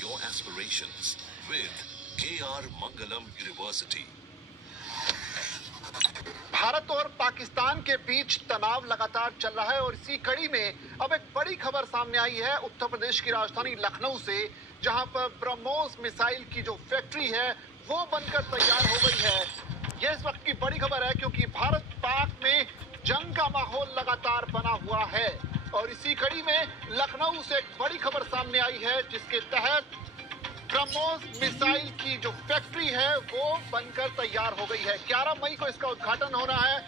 your aspirations with KR Mangalam University. Bharat और पाकिस्तान के बीच तनाव लगातार चल रहा है और इसी कड़ी में अब एक बड़ी खबर सामने आई है उत्तर प्रदेश की राजधानी लखनऊ से, जहां पर ब्रह्मोस मिसाइल की जो फैक्ट्री है वो बनकर तैयार हो गई है। यह इस वक्त की बड़ी खबर है क्योंकि भारत पाक में जंग का माहौल लगातार बना हुआ है और इसी कड़ी में लखनऊ से एक बड़ी खबर सामने आई है जिसके तहत ब्रह्मोस मिसाइल की जो फैक्ट्री है वो बनकर तैयार हो गई है। 11 मई को इसका उद्घाटन होना है।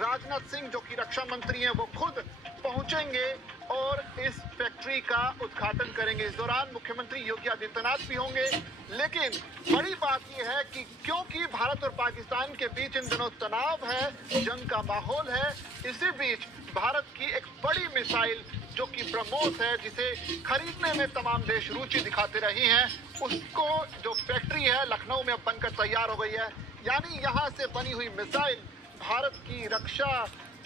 राजनाथ सिंह जो कि रक्षा मंत्री हैं वो खुद पहुंचेंगे और इस फैक्ट्री का उद्घाटन करेंगे। इस दौरान मुख्यमंत्री योगी आदित्यनाथ भी होंगे। लेकिन बड़ी बात यह है कि क्योंकि भारत और पाकिस्तान के बीच इन दिनों तनाव है, जंग का माहौल है, इसी बीच भारत की एक बड़ी मिसाइल जो कि ब्रह्मोस है, जिसे खरीदने में तमाम देश रुचि दिखाते रहे हैं, उसको जो फैक्ट्री है लखनऊ में अब बनकर तैयार हो गई है। यानी यहाँ से बनी हुई मिसाइल भारत की रक्षा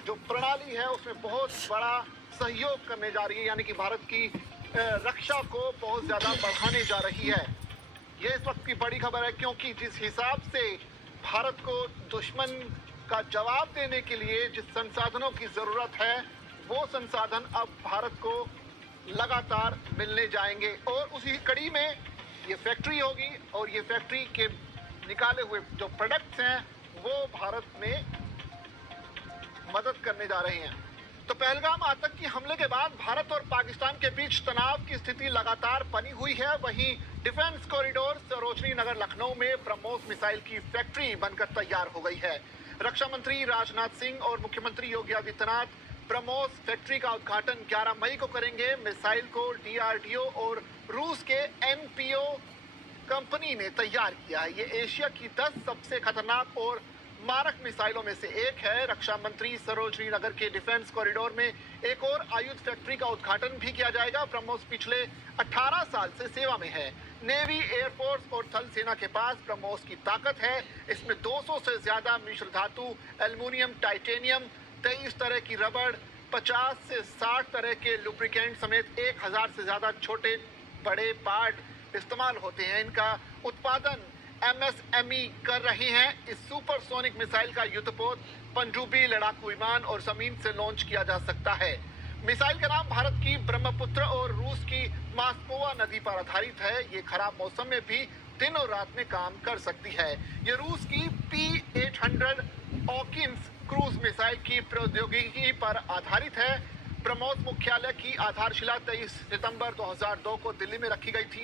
जो प्रणाली है उसमें बहुत बड़ा सहयोग करने जा रही है, यानी कि भारत की रक्षा को बहुत ज्यादा बढ़ाने जा रही है। ये इस वक्त की बड़ी खबर है क्योंकि जिस हिसाब से भारत को दुश्मन का जवाब देने के लिए जिस संसाधनों की जरूरत है वो संसाधन अब भारत को लगातार मिलने जाएंगे और उसी कड़ी में ये फैक्ट्री होगी और ये फैक्ट्री के निकाले हुए जो प्रोडक्ट्स हैं वो भारत में मदद करने जा रहे हैं। तो पहलगाम आतंकी हमले के बाद भारत और पाकिस्तान के बीच तनाव की स्थिति लगातार बनी हुई है। वहीं डिफेंस कॉरिडोर सरोजनी नगर लखनऊ में ब्रह्मोस मिसाइल की फैक्ट्री बनकर तैयार हो गई है। रक्षा मंत्री राजनाथ सिंह और मुख्यमंत्री योगी आदित्यनाथ ब्रह्मोस फैक्ट्री का उद्घाटन 11 मई को करेंगे। मिसाइल को डीआरडीओ और रूस के एनपीओ कंपनी ने तैयार किया है। ये एशिया की 10 सबसे खतरनाक और मारक मिसाइलों में से एक है। रक्षा मंत्री सरोजनी नगर के डिफेंस कॉरिडोर में एक और आयुध फैक्ट्री का उद्घाटन भी किया जाएगा। ब्रह्मोस पिछले 18 साल से सेवा में है। नेवी, एयरफोर्स और थल सेना के पास ब्रह्मोस की ताकत है। इसमें 200 से ज्यादा मिश्र धातु, एल्युमिनियम, टाइटेनियम, 23 तरह की रबड़, 50 से 60 तरह के लुब्रिकेंट समेत 1000 से ज्यादा छोटे बड़े पार्ट इस्तेमाल होते हैं। इनका उत्पादन एमएसएमई कर रहे हैं। इस सुपरसोनिक मिसाइल का युद्धपोत पनडुब्बी, लड़ाकू विमान और जमीन से लॉन्च किया जा सकता है। मिसाइल का नाम भारत की ब्रह्मपुत्र और रूस की मास्कोवा नदी पर आधारित है। ये खराब मौसम में भी दिन और रात में काम कर सकती है। ये रूस की P-800 ऑकिन्स क्रूज मिसाइल की प्रौद्योगिकी पर आधारित है। ब्रह्मोस मुख्यालय की आधारशिला 23 सितंबर 2002 को दिल्ली में रखी गई थी।